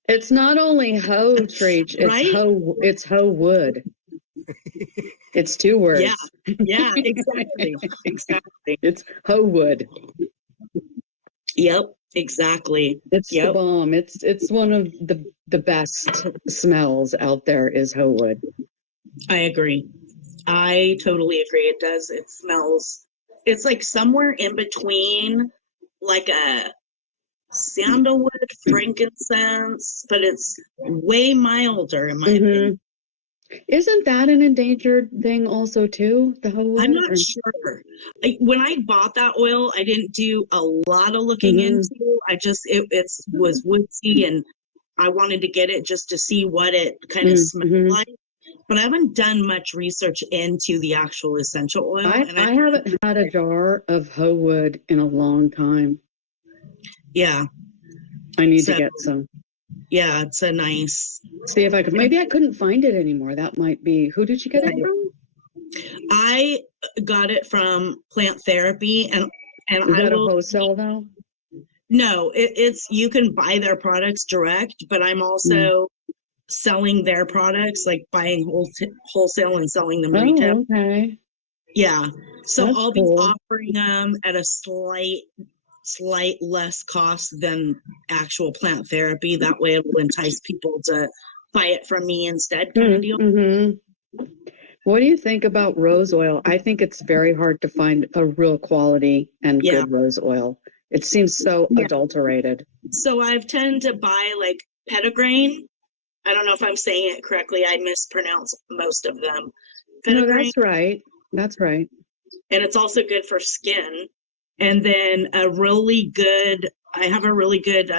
It's not only hoe treach, it's Right? it's hoe wood. It's two words. Yeah, exactly. Exactly. It's hoe wood. Yep, exactly. It's the bomb. It's one of the best smells out there is hoe wood. I agree. I totally agree. It does. It smells. It's like somewhere in between, like a sandalwood, frankincense, but it's way milder in my opinion. Isn't that an endangered thing also too? The hoe wood? I'm not sure. When I bought that oil, I didn't do a lot of looking into. I just it was woodsy, and I wanted to get it just to see what it kind of smelled like. But I haven't done much research into the actual essential oil. I haven't had a jar of hoe wood in a long time. Yeah. I need to get some. Yeah, it's a nice. See if I could. Maybe I couldn't find it anymore. That might be. Who did you get it from? I got it from Plant Therapy, and Is that a wholesale though? No, it's you can buy their products direct, but I'm also selling their products, like buying wholesale and selling them retail. Okay. Yeah, so That's I'll cool. be offering them at a slight less cost than actual Plant Therapy. That way it will entice people to buy it from me instead, kind of deal. What do you think about rose oil? I think it's very hard to find a real quality and good rose oil. It seems so adulterated. So I've tended to buy like Petitgrain. I don't know if I'm saying it correctly. I mispronounce most of them. No, that's right. That's right. And it's also good for skin. And then I have a really good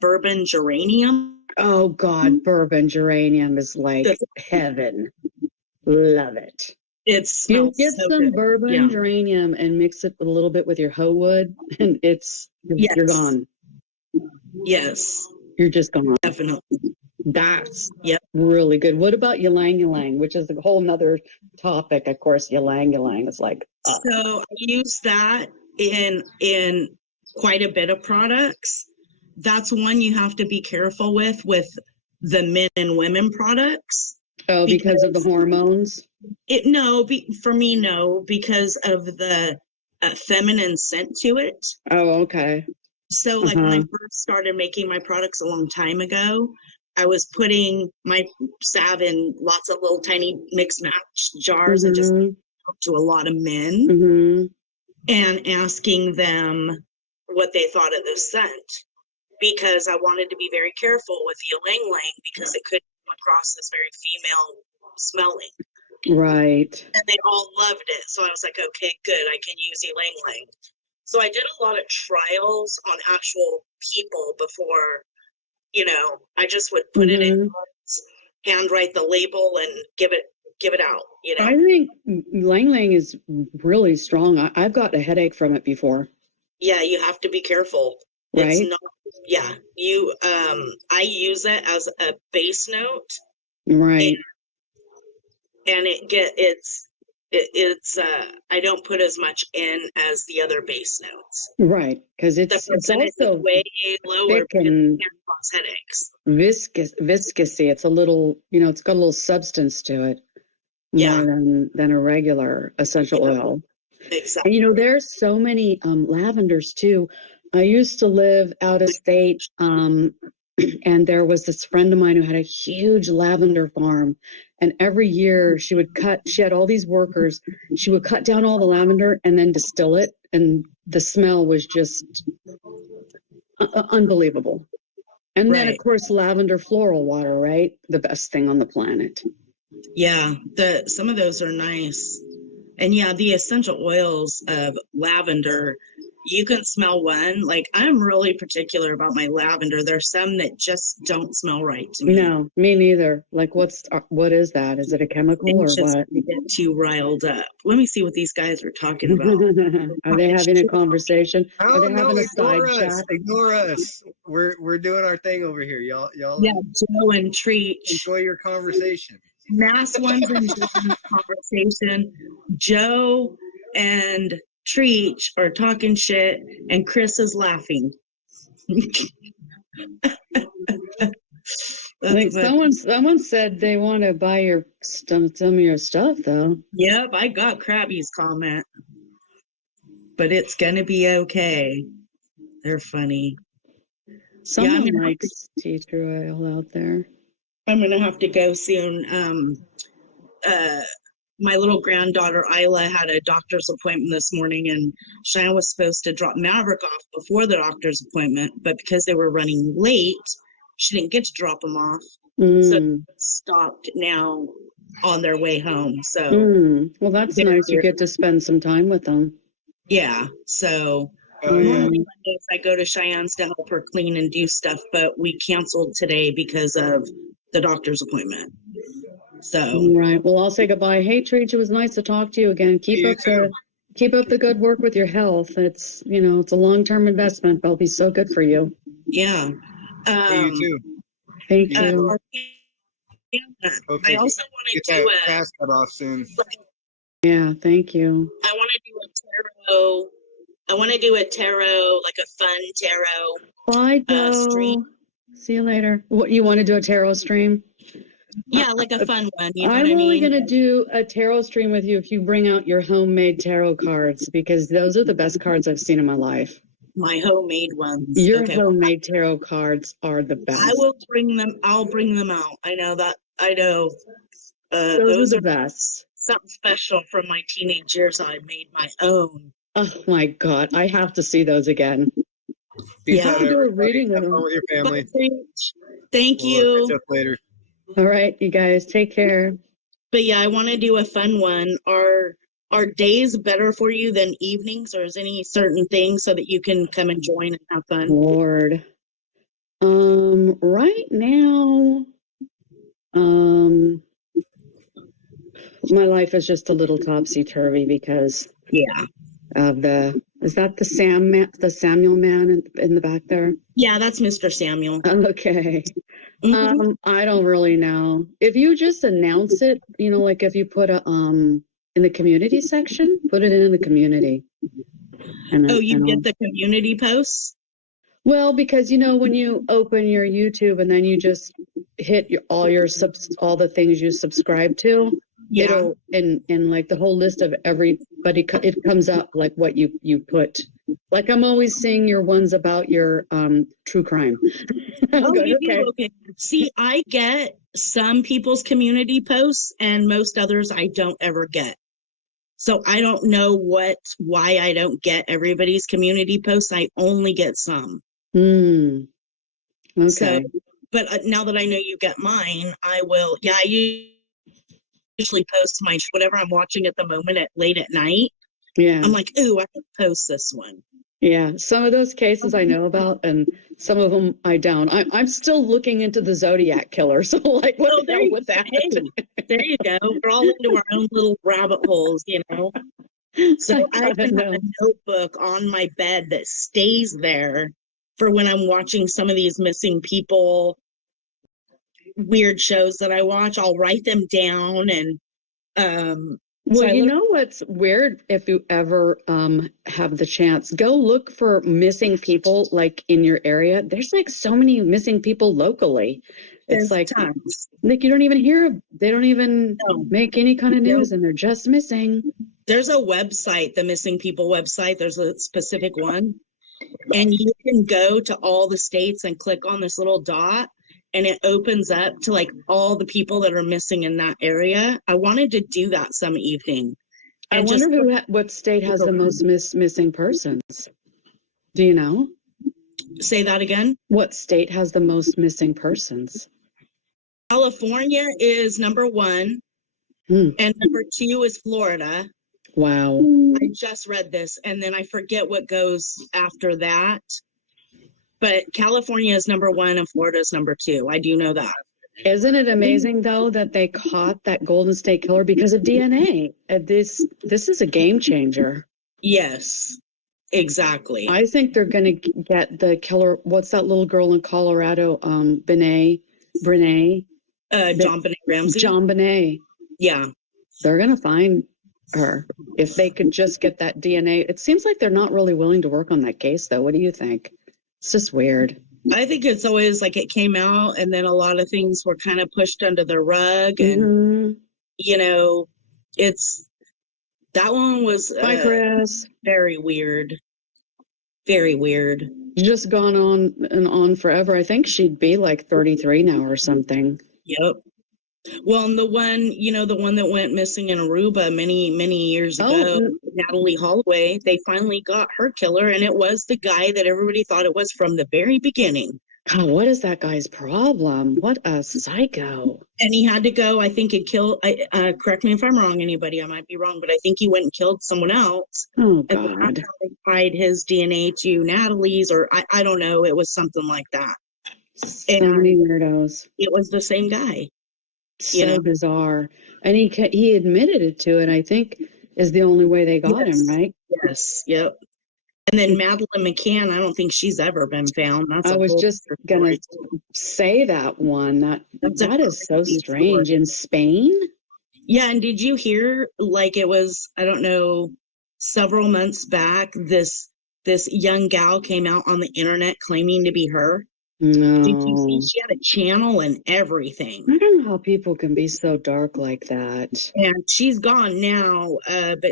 bourbon geranium. Oh God, bourbon geranium is like heaven. Love it. You get some good. bourbon geranium and mix it a little bit with your hoe wood, and you're gone. Yes. You're just gone. Definitely. That's really good. What about ylang ylang, which is a whole nother topic? Of course, ylang ylang is like. So I use that in quite a bit of products. That's one you have to be careful with the men and women products. Oh, because of the hormones? For me, no, because of the feminine scent to it. Oh, okay. So like when I first started making my products a long time ago, I was putting my salve in lots of little tiny mix match jars and just talk to a lot of men and asking them what they thought of the scent, because I wanted to be very careful with ylang ylang because it could come across as very female smelling. Right. And they all loved it. So I was like, okay, good. I can use ylang ylang. So I did a lot of trials on actual people before, I just would put it in, handwrite the label and give it out, I think Lang Lang is really strong. I've got a headache from it before. Yeah, you have to be careful. Right. It's not, yeah, I use it as a base note. Right. And I don't put as much in as the other base notes. Right. Because The it's percentage is also way lower thick because and it can cause headaches. viscousy. It's a little, it's got a little substance to it Yeah. more than a regular essential oil. Exactly. And there's so many lavenders too. I used to live out of state, and there was this friend of mine who had a huge lavender farm. And every year she had all these workers. She would cut down all the lavender and then distill it. And the smell was just unbelievable. And then, of Right. course, lavender floral water, right? The best thing on the planet. Yeah, some of those are nice. And yeah, the essential oils of lavender, you can smell one. Like, I'm really particular about my lavender. There's some that just don't smell right to me. No, me neither. Like, what is that? Is it a chemical or It's just what? to get too riled up. Let me see what these guys are talking about. Are they having a conversation? Are Oh they no, having a ignore side us. chat? Ignore us. We're doing our thing over here. Y'all Yeah, Joe and Treach. enjoy your conversation. Mass ones and Joe's conversation. Joe and Treach are talking shit, and Chris is laughing. I think someone said they want to buy your some of your stuff though. Yep, I got Krabby's comment, but it's gonna be okay. They're funny. Someone likes tea tree oil out there. I'm gonna have to go soon. My little granddaughter Isla had a doctor's appointment this morning, and Cheyenne was supposed to drop Maverick off before the doctor's appointment, but because they were running late, she didn't get to drop him off. So they stopped now on their way home. So Well, that's nice. You get to spend some time with them. yeah. So Oh yeah. normally Mondays I go to Cheyenne's to help her clean and do stuff, but we canceled today because of the doctor's appointment. So All right. Well, I'll say goodbye. Hey, Treach, it was nice to talk to you again. Keep up the good work with your health. It's it's a long-term investment. That'll be so good for you. yeah. Hey, you too. Thank you. I also want to Get do that cast cut off soon. Yeah, thank you. I want to do a tarot. I want to do a tarot, like a fun tarot. Bye, Joe. Stream. See you later. What, you want to do a tarot stream? Yeah, like a fun one. You know I'm what I only mean? going to do a tarot stream with you if you bring out your homemade tarot cards, because those are the best cards I've seen in my life. My homemade ones. Your Okay. homemade tarot cards are the best. I will bring them. I'll bring them out. I know that. I know. Those are the best. Something special from my teenage years. I made my own. Oh my God. I have to see those again. Peace Yeah. out, Do a everybody. reading with Have fun them. with your family. Thank We'll you. catch up later. All right, you guys, take care. But yeah, I want to do a fun one. Are days better for you than evenings, or is any certain thing so that you can come and join and have fun? Lord. Right now, my life is just a little topsy-turvy because Yeah. of is that the Samuel man in the back there? Yeah, that's Mr. Samuel. Okay. Mhm. I don't really know. If you just announce it, like if you put in the community section, put it in the community. Oh, you did the community posts? Well, because when you open your YouTube and then you just hit all the things you subscribe to, Yeah. it'll in like the whole list of everybody, it comes up like what you put. Like I'm always seeing your ones about your true crime. Oh, Good, you okay. do? Okay. See, I get some people's community posts and most others I don't ever get. So I don't know why I don't get everybody's community posts. I only get some. Okay. So, but now that I know you get mine, I will. Yeah, I usually post my whatever I'm watching at the moment late at night. Yeah. I'm like, ooh, I could post this one. Yeah, some of those cases I know about, and some of them I don't. I'm still looking into the Zodiac killer. So, like, what the there hell you, with that? hey, there you go. We're all into our own little rabbit holes, you know. So I gotta even have know. a notebook on my bed that stays there for when I'm watching some of these missing people weird shows that I watch. I'll write them down, and Well, so I you know what's weird? If you ever have the chance, go look for missing people like in your area. There's like so many missing people locally. It's there's like tons. you don't even hear, they don't even No. make any kind of No. news, and they're just missing. There's a website, the missing people website. There's a specific one, and you can go to all the states and click on this little dot, and it opens up to like all the people that are missing in that area. I wanted to do that some evening. I And wonder just what state has the most missing persons. Do you know? say that again. What state has the most missing persons? California is number 1, and number 2 is Florida. Wow. I just read this, and then I forget what goes after that. But California is number 1 and Florida is number 2. I do know that. Isn't it amazing though that they caught that Golden State Killer because of DNA? This is a game changer. Yes, exactly. I think they're going to get the killer. What's that little girl in Colorado? Brene. John Benet Ramsey. John Benet. Yeah. They're going to find her if they could just get that DNA. It seems like they're not really willing to work on that case though. What do you think? It's just weird. I think it's always like it came out and then a lot of things were kind of pushed under the rug, and you know, that one was Bye, Chris. very weird. Very weird. Just gone on and on forever. I think she'd be like 33 now or something. Yep. Well, and the one that went missing in Aruba many years ago, Natalie Holloway, they finally got her killer, and it was the guy that everybody thought it was from the very beginning. God, what is that guy's problem? What a psycho. And he had to go, I think, and kill, correct me if I'm wrong, anybody, I might be wrong, but I think he went and killed someone else. Oh, and God. Tied his DNA to Natalie's, or I don't know, it was something like that. So many weirdos. It was the same guy. So bizarre. And he admitted it to it, I think, is the only way they got him, right? Yes. Yep. And then Madeline McCann, I don't think she's ever been found. I was just going to say that one. That is so strange. In Spain? Yeah. And did you hear, like, it was, I don't know, several months back, this young gal came out on the internet claiming to be her? No. Did you see she had a channel and everything? I don't know how people can be so dark like that. And she's gone now, but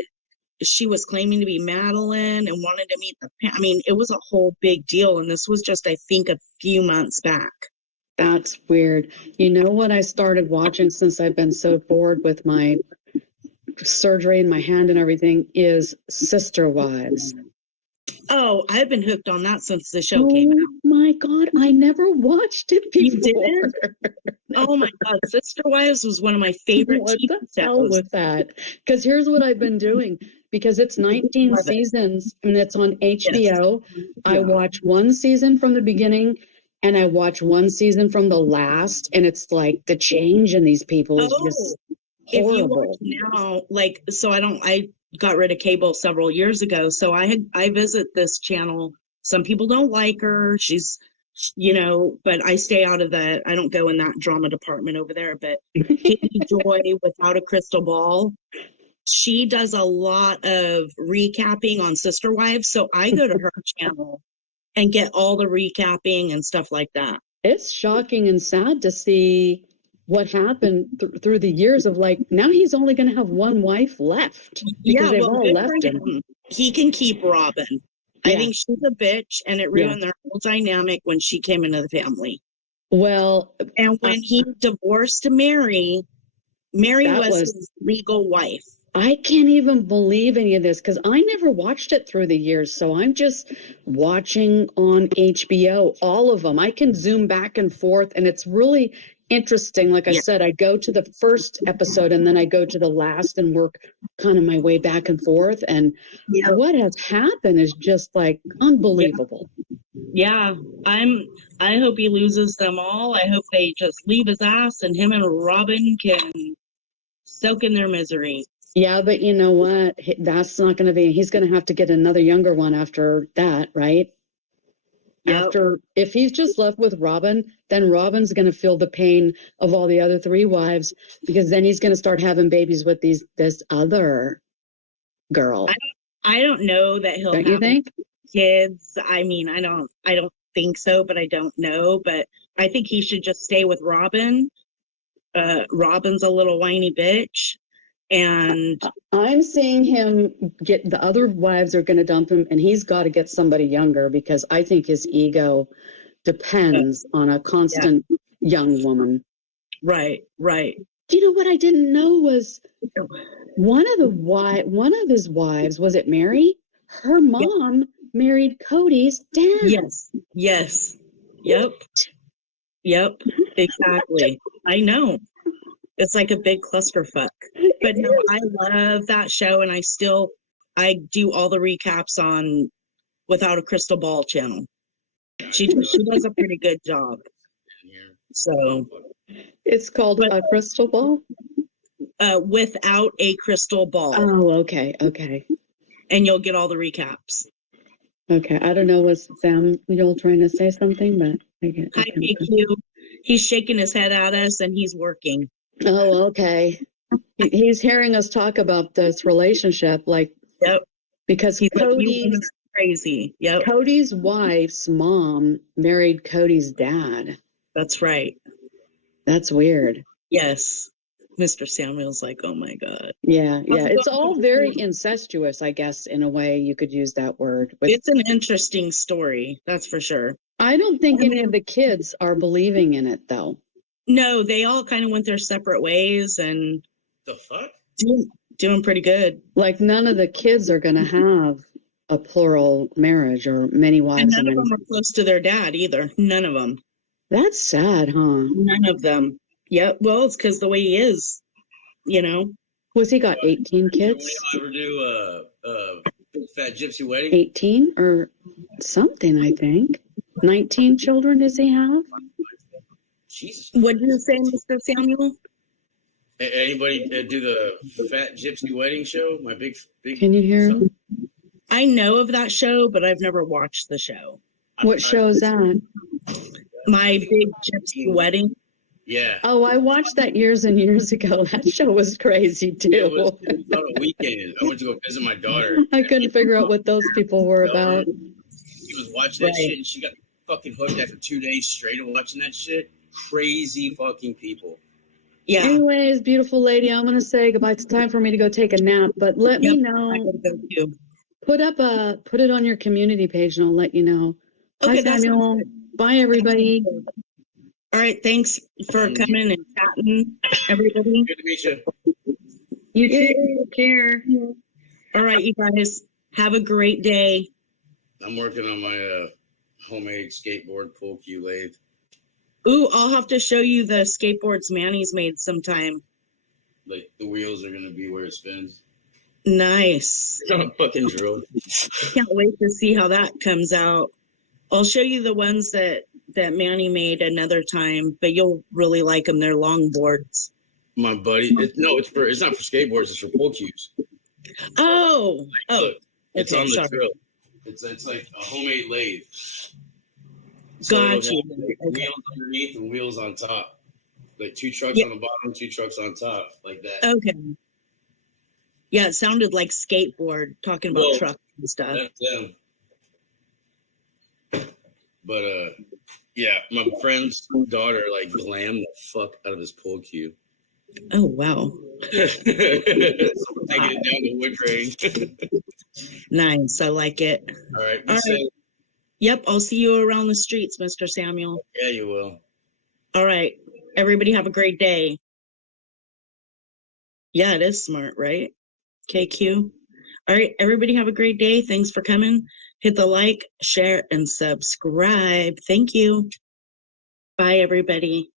she was claiming to be Madeline and wanted to meet I mean, it was a whole big deal. And this was just, I think, a few months back. That's weird. You know what I started watching since I've been so bored with my surgery in my hand and everything is Sister Wives. Oh, I've been hooked on that since the show came out. Oh my God, I never watched it before. You didn't? Oh my God, Sister Wives was one of my favorite What TV the hell shows. was that? Because here's what I've been doing. Because it's 19 seasons and it's on HBO. Yes. I watch one season from the beginning and I watch one season from the last, and it's like the change in these people is just horrible. If you watch now, like, so I got rid of cable several years ago, so I visit this channel. Some people don't like her. She's, but I stay out of I don't go in that drama department over there. But Katie Joy, Without a Crystal Ball, she does a lot of recapping on Sister Wives. So I go to her channel and get all the recapping and stuff like that. It's shocking and sad to see what happened through the years of, like, now he's only going to have one wife left because they've all left him. He can keep Robin. Yeah. I think she's a bitch, and it ruined their whole dynamic when she came into the family. Well, and when he divorced Mary was his legal wife. I can't even believe any of this because I never watched it through the years. So I'm just watching on HBO, all of them. I can zoom back and forth, and it's really interesting. Like I Yeah. said, I go to the first episode and then I go to the last and work kind of my way back and forth. And Yeah. what has happened is just like unbelievable. Yeah. I hope he loses them all. I hope they just leave his ass and him and Robin can soak in their misery. Yeah, but you know what? That's not going to be, he's going to have to get another younger one after that, right? Yep. After, if he's just left with Robin, then Robin's going to feel the pain of all the other 3 wives, because then he's going to start having babies with this other girl. I don't know that he'll Don't you have think? kids. I mean, I don't think so, but I don't know. But I think he should just stay with Robin. Robin's a little whiny bitch. And I'm seeing him get, the other wives are going to dump him, and he's got to get somebody younger, because I think his ego depends on a constant young woman. right. Do you know what I didn't know was one of his wives, was it Mary? Her mom married Cody's dad. Yes. Yep. Exactly. I know. It's like a big clusterfuck. But no, I love that show, and I do all the recaps on Without a Crystal Ball channel. She does a pretty good job. So It's called a crystal ball. Without a Crystal Ball, Oh, okay. and you'll get all the recaps. Okay. I don't know, was Samuel trying to say something, but I get. Hi, PQ. He's shaking his head at us, and he's working. Oh, okay. He's hearing us talk about this relationship, like, Yep. because He's like, "You women's crazy." Yep. Cody's wife's mom married Cody's dad. That's right. That's weird. Yes. Mr. Samuel's like, oh my God. Yeah. It's all very incestuous, I guess, in a way you could use that word. It's an interesting story, that's for sure. I don't think any of the kids are believing in it, though. No, they all kind of went their separate ways and The fuck? doing pretty good. Like, none of the kids are going to have a plural marriage or many wives. And none of them are close to their dad either. None of them. That's sad, huh? None of them. Yep. Well, it's because the way he is, you know. Was he got 18 kids? We ever do Big Fat Gypsy Wedding? 18 or something, I think. 19 children does he have? Jesus. What did you say, Mr. Samuel? Anybody do the Fat Gypsy Wedding show? My big. Can you hear him? I know of that show, but I've never watched the show. What show is that? My Big Gypsy Wedding. Yeah. Oh, I watched that years and years ago. That show was crazy too. It was on a weekend. I went to go visit my daughter. I couldn't figure out what those people were about. She was watching that shit, and she got fucking hooked after 2 days straight of watching that shit. Crazy fucking people. Yeah. Anyways, beautiful lady, I'm gonna say goodbye. It's time for me to go take a nap, but let me I know. gotta go too. Put it on your community page and I'll let you know. Okay, Hi, that sounds Samuel. good. Bye, everybody. All right. Thanks for coming and chatting, everybody. Good to meet you. You too. Take care. All right, you guys. Have a great day. I'm working on my homemade skateboard pull cue lathe. Ooh, I'll have to show you the skateboards Manny's made sometime. Like the wheels are gonna be where it spins. Nice. It's on a fucking drill. Can't wait to see how that comes out. I'll show you the ones that Manny made another time, but you'll really like them. They're long boards. My buddy, it's not for skateboards. It's for pull cues. Oh, Look, it's okay, on the sorry. drill. It's like a homemade lathe. Got you. it'll have Okay. Wheels underneath and wheels on top. Like 2 trucks Yeah. on the bottom, 2 trucks on top, like that. Okay. Yeah, it sounded like skateboard, talking about Well, trucks and stuff. That's them. But yeah, my friend's daughter like glammed the fuck out of his pull cue. Oh, wow. Taking it down to wood grain. Nice. I like it. All right. All right. Yep. I'll see you around the streets, Mr. Samuel. Yeah, you will. All right. Everybody have a great day. Yeah, it is smart, right? KQ. All right. Everybody have a great day. Thanks for coming. Hit the like, share, and subscribe. Thank you. Bye, everybody.